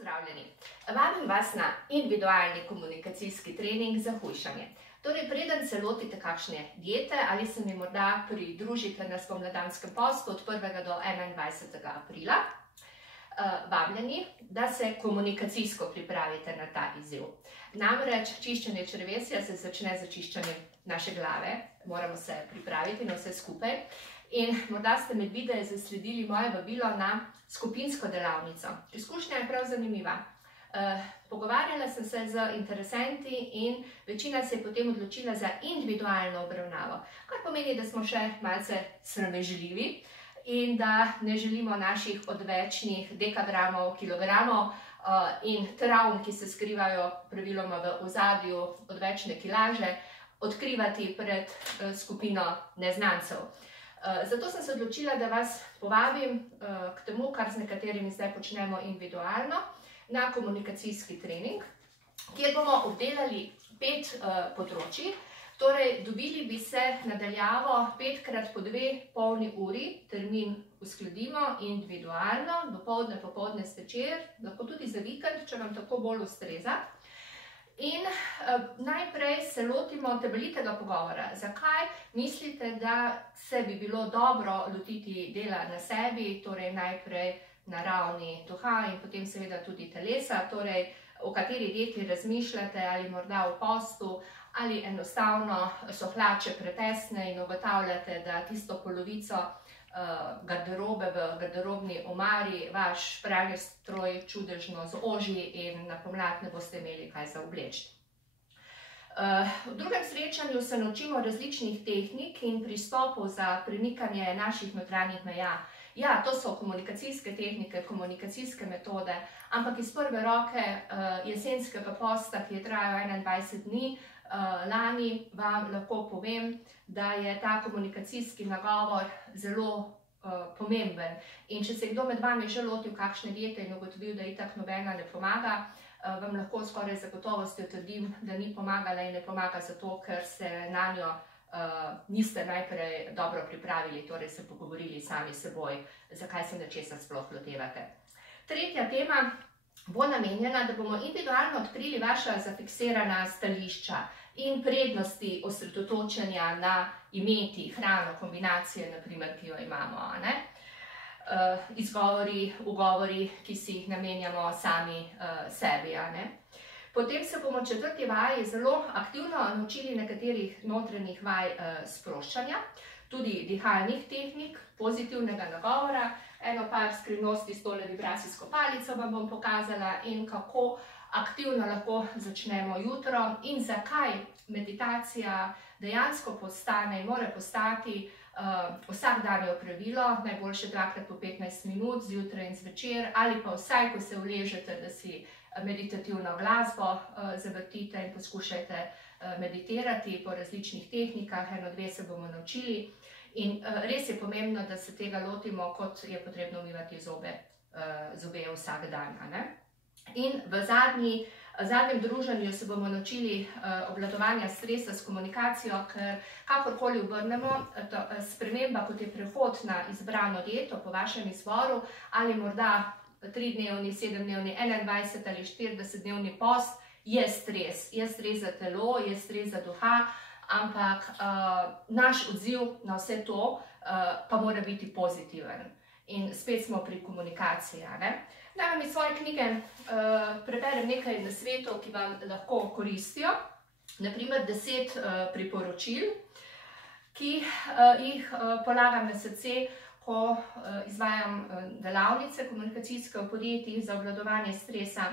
Pozdravljeni! Vabim vas na individualni komunikacijski trening za hujšanje. Torej, preden se lotite kakšne diete ali se mi morda pridružite na spomladanskem postu od 1. do 21. aprila, vabljeni, da se komunikacijsko pripravite na ta izziv. Namreč čiščenje črevesja se začne z čiščenjem naše glave, moramo se pripraviti na vse skupaj. In morda ste med videi zasledili moje vabilo na skupinsko delavnico. Izkušnja je prav zanimiva. Pogovarjala sem se z interesenti in večina se je potem odločila za individualno obravnavo, kar pomeni, da smo še malce sramežljivi in da ne želimo naših odvečnih dekagramov, kilogramov in travm, ki se skrivajo praviloma v ozadju odvečne kilaže, odkrivati pred skupino neznancev. Zato sem se odločila, da vas povabim k temu, kar z nekaterimi zdaj počnemo individualno, na komunikacijski trening, kjer bomo obdelali 5 področji. Torej, dobili bi se nadaljavo 5x po 2 polni uri, termin uskladimo individualno, dopoldne, popoldne, zvečer, lahko tudi za vikend, če vam tako bolj ustreza. In najprej se lotimo temeljitega pogovora. Zakaj mislite, da se bi bilo dobro lotiti dela na sebi, torej najprej na ravni duha in potem seveda tudi telesa, torej o kateri dieti razmišljate ali morda v postu, ali enostavno so hlače pretesne in ugotavljate, da tisto polovico garderobe v garderobni omari vaš pralni stroj čudežno zoži in na pomlad ne boste imeli kaj za obleči. V drugem srečanju se naučimo različnih tehnik in pristopov za premikanje naših notranjih meja. Ja, to so komunikacijske tehnike, komunikacijske metode, ampak iz prve roke jesenskega posta, ki je trajal 21 dni, lani vam lahko povem, da je ta komunikacijski nagovor zelo pomemben. In če se je kdo med vami že lotil kakšne diete in ugotovil, da itak nobena ne pomaga, vam lahko skoraj z gotovostjo trdim, da ni pomagala in ne pomaga zato, ker se na njo niste najprej dobro pripravili, torej se pogovorili sami s seboj, zakaj se nečesa sploh lotevate. Tretja tema bo namenjena, da bomo individualno odkrili vaša zafiksirana stališča in prednosti osredotočenja na imeti, hrano, kombinacije, naprimer, ki jo imamo, izgovori, ugovori, ki si jih namenjamo sami sebi. Potem se bomo v 4. vaji zelo aktivno naučili nekaterih notranjih vaj sproščanja, tudi dihalnih tehnik, pozitivnega nagovora. Eno par skrivnosti s tole vibracijsko palico vam bom pokazala in kako aktivno lahko začnemo jutro in zakaj meditacija dejansko postane in mora postati vsakdanje opravilo, najboljše 2x po 15 minut, zjutraj in zvečer, ali pa vsaj, ko se uležete, da si meditativno glasbo zavrtite in poskušajte meditirati po različnih tehnikah, 1-2 se bomo naučili. In res je pomembno, da se tega lotimo, kot je potrebno umivati zobe vsak dan. In v zadnjem druženju se bomo naučili obvladovanja stresa s komunikacijo, ker kakorkoli obrnemo, sprememba, kot je prehod na izbrano dieto po vašem izboru, ali morda 3-dnevni, 7-dnevni, 21 ali 40-dnevni post, je stres. Je stres za telo, je stres za duha, ampak naš odziv na vse to pa mora biti pozitiven. In spet smo pri komunikaciji. Naj vam iz svoje knjige preberem nekaj nasvetov, ki vam lahko koristijo. Naprimer 10 priporočil, ki jih polagam na srce, ko izvajam delavnice komunikacijske v podjetjih za obvladovanje stresa.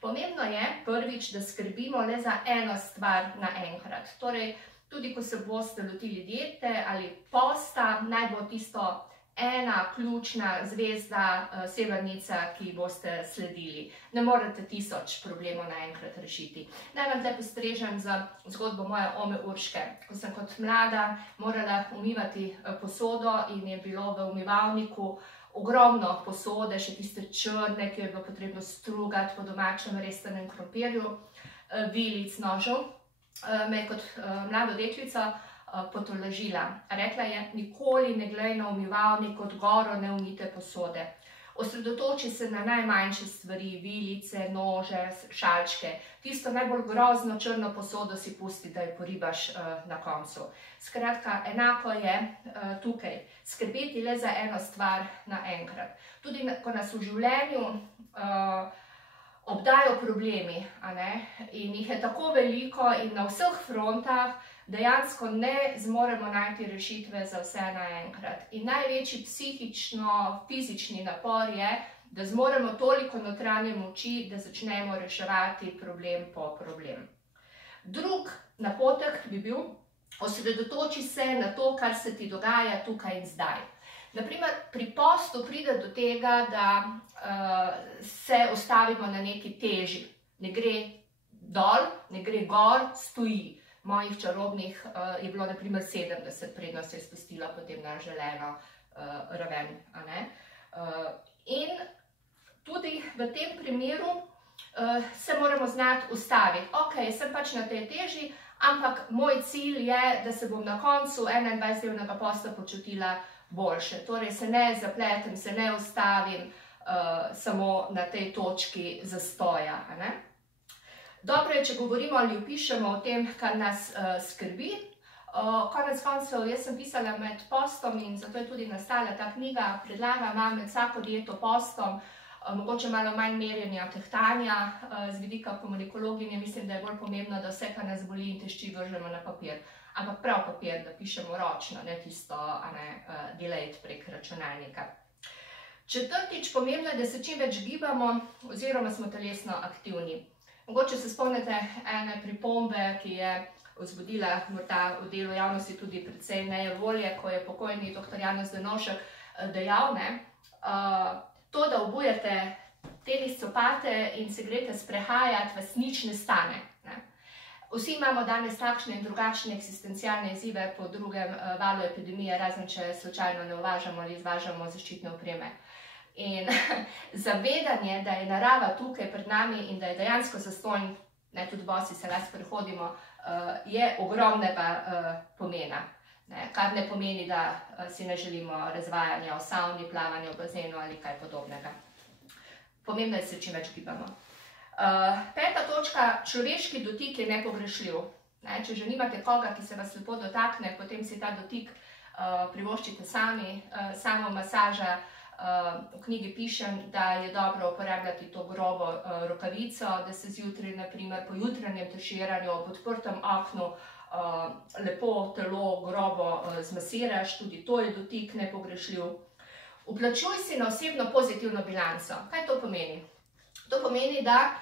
Pomembno je, prvič, da skrbimo le za eno stvar naenkrat. Torej, tudi ko se boste lotili diete ali posta, naj bo tisto ena ključna zvezda, severnica, ki boste sledili. Ne morete 1000 problemov naenkrat rešiti. Naj vam zdaj postrežem z zgodbo moje ome Urške. Ko sem kot mlada morala umivati posodo in je bilo v umivalniku ogromno posode, še tiste črne, ki jo je bilo potrebno strugati po domačem rezanem krompirju, vilic, nožev, me je kot mlado deklico potolažila. Rekla je, nikoli ne glej na umivalnik, kot goro ne umite posode. Osredotoči se na najmanjše stvari, vilice, nože, šalčke. Tisto najbolj grozno črno posodo si pusti, da jo poribaš na koncu. Skratka, enako je tukaj. Skrbeti le za eno stvar naenkrat. Tudi ko nas v življenju obdajo problemi, in jih je tako veliko in na vseh frontah, dejansko ne zmoremo najti rešitve za vse naenkrat. In največji psihično-fizični napor je, da zmoremo toliko notranje moči, da začnemo reševati problem po problem. Drug napotek bi bil, osredotoči se na to, kar se ti dogaja tukaj in zdaj. Naprimer, pri postu pride do tega, da se ustavimo na neki teži. Ne gre dol, ne gre gor, stoji. Mojih čarobnih je bilo naprimer 70, predno se je spustila potem na želeno raven. In tudi v tem primeru se moramo znati ustaviti. Ok, sem pač na tej teži, ampak moj cilj je, da se bom na koncu 21-dnevnega posta počutila boljše. Torej se ne zapletem, se ne ustavim samo na tej točki zastoja. Dobro je, če govorimo ali opišemo o tem, kar nas skrbi. Konec koncev, jaz sem pisala med postom in zato je tudi nastala ta knjiga. Predlagam vam med vsako dieto postom, mogoče malo manj merjenja tehtanja. Z vidika komunikologinje mislim, da je bolj pomembno, da vse, kar nas boli in težči, vržemo na papir. Ampak prav papir, da pišemo ročno, ne tisto delati prek računalnika. Četrtič, pomembno je, da se čim več gibamo oziroma smo telesno aktivni. Mogoče se spomnite ene pripombe, ki je vzbudila morda v delu javnosti tudi precej nejevolje, ko je pokojni dr. Janez Drnovšek dejal, to, da obujete tenis copate in se greste sprehajati, vas nič ne stane. Vsi imamo danes takšne in drugačne eksistencialne izzive po drugem valu epidemije, razen če slučajno ne uvažamo ali izvažamo zaščitne opreme. In zavedanje, da je narava tukaj pred nami in da je dejansko zastonj, tudi bosi se ves prehodimo, je ogromnega pomena. Kar ne pomeni, da si ne želimo razvajanja v savni, plavanja v bazenu ali kaj podobnega. Pomembno je, da se čim več gibamo. Peta točka, človeški dotik je nepogrešljiv. Če že nimate koga, ki se vas lepo dotakne, potem si ta dotik privoščite sami. Samo masaža, v knjigi pišem, da je dobro uporabljati to grobo rokavico, da se zjutraj, naprimer po jutranjem tuširanju ob odprtem oknu lepo telo grobo zmasiraš, tudi to je dotik nepogrešljiv. Vplačuj si na osebno pozitivno bilanco. Kaj to pomeni? To pomeni, da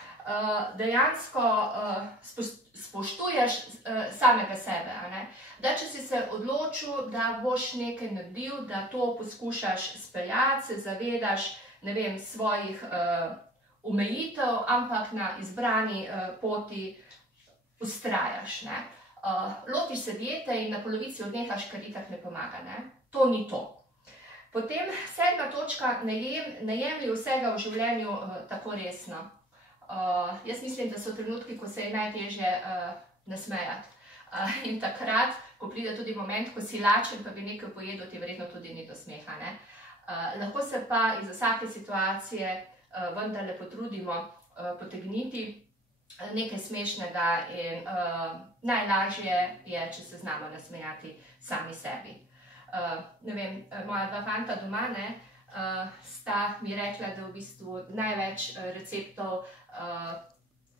dejansko spoštuješ samega sebe. Da če si se odločil, da boš nekaj naredil, da to poskušaš speljati, se zavedaš, ne vem, svojih omejitev, ampak na izbrani poti vztrajaš. Lotiš se diete in na polovici odnehaš, kar itak ne pomaga. To ni to. Potem 7. točka, ne jemlji vsega v življenju tako resno. Jaz mislim, da so trenutki, ko se je najtežje nasmejati. In takrat, ko pride tudi moment, ko si lačen, pa bi nekaj pojedel, ti verjetno tudi ni do smeha. Lahko se pa iz vsake situacije vendarle potrudimo potegniti nekaj smešnega in najlažje je, če se znamo nasmejati sami sebi. Ne vem, moja dva fanta doma sta mi rekla, da v bistvu največ receptov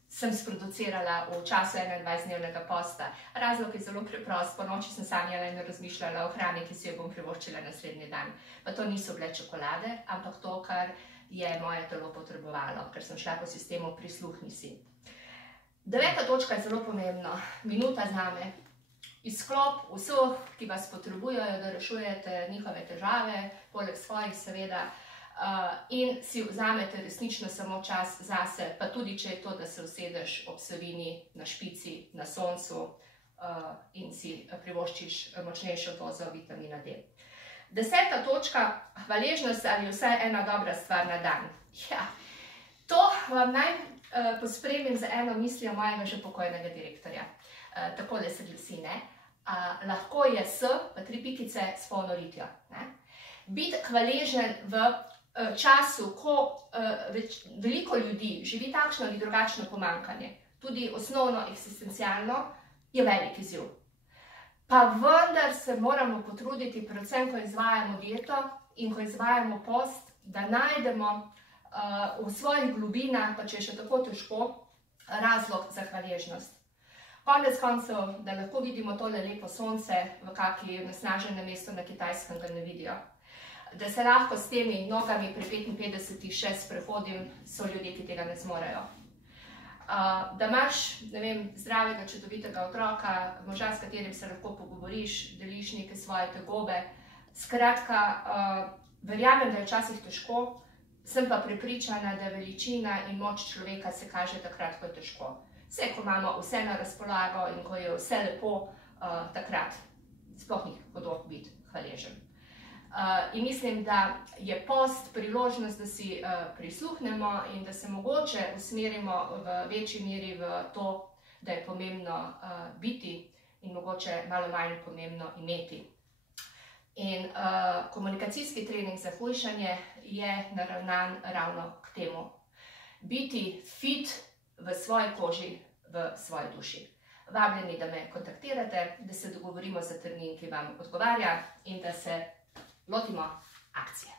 sem sproducirala v času 21-dnevnega posta. Razlog je zelo preprost, po noči sem sanjala in razmišljala o hrani, ki si jo bom privoščila naslednji dan. Pa to niso bile čokolade, ampak to, kar je moje telo potrebovalo, ker sem šla po sistemu prisluhni si. 9. točka je zelo pomembna, minuta zame. Izklop vseh, ki vas potrebujejo, da rešujete njihove težave, poleg svojih seveda, in si vzamete resnično samo čas zase, pa tudi če je to, da se usedeš ob savini, na špici, na soncu in si privoščiš močnejšo dozo vitamina D. 10. točka, hvaležnost ali vsaj ena dobra stvar na dan. Ja, to vam naj pospremim z eno mislijo mojega že pokojnega direktorja. Takole se glasi, lahko je s, pa 3 pikice, s polno ritjo. Biti hvaležen v času, ko veliko ljudi živi takšno ali drugačno pomanjkanje, tudi osnovno eksistencialno, je velik izziv. Pa vendar se moramo potruditi, predvsem ko izvajamo dieto in ko izvajamo post, da najdemo v svojih globinah, pa če je še tako težko, razlog za hvaležnost. Konec koncev, da lahko vidimo tole lepo sonce v kaki nasnaženem mestu na Kitajskem, ga ne vidijo. Da se lahko s temi nogami pri 55 še sprehodim, so ljudje, ki tega ne zmorejo. Da imaš, ne vem, zdravega, čudovitega otroka, moža, s katerim se lahko pogovoriš, deliš neke svoje tegobe. Skratka, verjamem, da je včasih težko, sem pa prepričana, da veličina in moč človeka se kaže takrat, ko je težko. Vse, ko imamo vse na razpolago in ko je vse lepo, takrat sploh ni hudo biti hvaležen. In mislim, da je post priložnost, da si prisluhnemo in da se mogoče usmerimo v večji meri v to, da je pomembno biti in mogoče malo manj pomembno imeti. In komunikacijski trening za hujšanje je naravnan ravno k temu. Biti fit v svoji koži, v svoji duši. Vabljeni, da me kontaktirate, da se dogovorimo za termin, ki vam odgovarja in da se lotimo akcije.